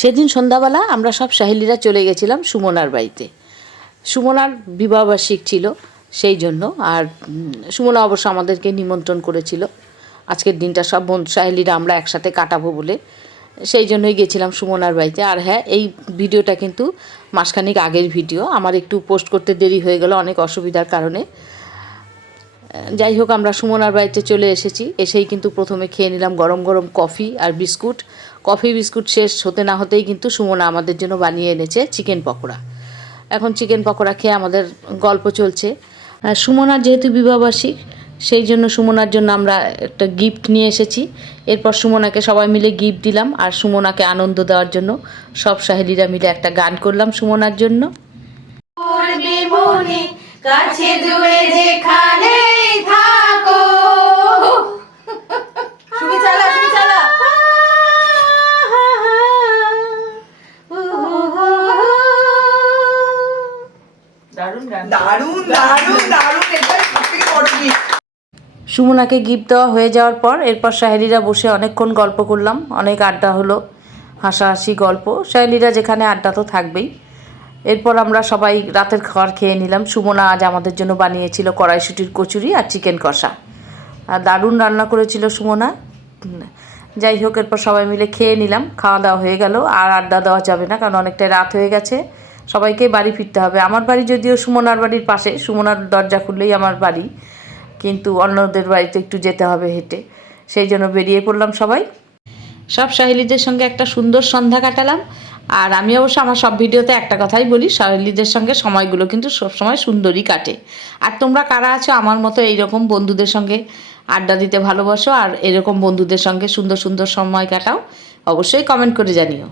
সেদিন সন্ধ্যাবেলা আমরা সব সাহেলিরা চলে গেছিলাম সুমনার বাড়িতে। সুমনার বিবাহবার্ষিক ছিল সেই জন্য, আর সুমনা অবশ্য আমাদেরকে নিমন্ত্রণ করেছিল আজকের দিনটা সব সাহেলিরা আমরা একসাথে কাটাবো বলে, সেই জন্যই গেছিলাম সুমনার বাড়িতে। আর হ্যাঁ, এই ভিডিওটা কিন্তু মাসখানেক আগের ভিডিও, আমার একটু পোস্ট করতে দেরি হয়ে গেল অনেক অসুবিধার কারণে। যাই হোক, আমরা সুমনার বাড়িতে চলে এসেছি। এসেই কিন্তু প্রথমে খেয়ে নিলাম গরম গরম কফি আর বিস্কুট। কফি বিস্কুট শেষ হতে না হতেই কিন্তু সুমনা আমাদের জন্য বানিয়ে এনেছে চিকেন পকোড়া। এখন চিকেন পকোড়া খেয়ে আমাদের গল্প চলছে। সুমনার যেহেতু বিবাহবার্ষিক, সেই জন্য সুমনার জন্য আমরা একটা গিফট নিয়ে এসেছি। এরপর সুমনাকে সবাই মিলে গিফট দিলাম, আর সুমনাকে আনন্দ দেওয়ার জন্য সব সাহেলিরা মিলে একটা গান করলাম সুমনার জন্য। কাছে দূরে যেখানে থাকো, সুমনাকে গিফট দেওয়া হয়ে যাওয়ার পর এরপর সাহেলিরা বসে অনেকক্ষণ গল্প করলাম, অনেক আড্ডা হলো, হাসাহাসি গল্প। সাহেলিরা যেখানে আড্ডা তো থাকবেই। এরপর আমরা সবাই রাতের খাবার খেয়ে নিলাম। সুমনা আজ আমাদের জন্য বানিয়েছিল কড়াইশুঁটির কচুরি আর চিকেন কষা, আর দারুণ রান্না করেছিল সুমনা। যাই হোক, এরপর সবাই মিলে খেয়ে নিলাম, খাওয়া দাওয়া হয়ে গেল। আর আড্ডা দেওয়া যাবে না, কারণ অনেকটাই রাত হয়ে গেছে, সবাইকে বাড়ি ফিরতে হবে। আমার বাড়ি যদিও সুমনার বাড়ির পাশে, সুমনার দরজা খুললেই আমার বাড়ি, কিন্তু অন্যদের বাড়িতে একটু যেতে হবে হেঁটে, সেই জন্য বেরিয়ে পড়লাম সবাই। সব সাহেলিদের সঙ্গে একটা সুন্দর সন্ধ্যা কাটালাম। আর আমি অবশ্য আমার সব ভিডিওতে একটা কথাই বলি, সাহেলিদের সঙ্গে সময়গুলো কিন্তু সবসময় সুন্দরই কাটে। আর তোমরা কারা আছো আমার মতো এইরকম বন্ধুদের সঙ্গে আড্ডা দিতে ভালোবাসো আর এরকম বন্ধুদের সঙ্গে সুন্দর সুন্দর সময় কাটাও, অবশ্যই কমেন্ট করে জানিও।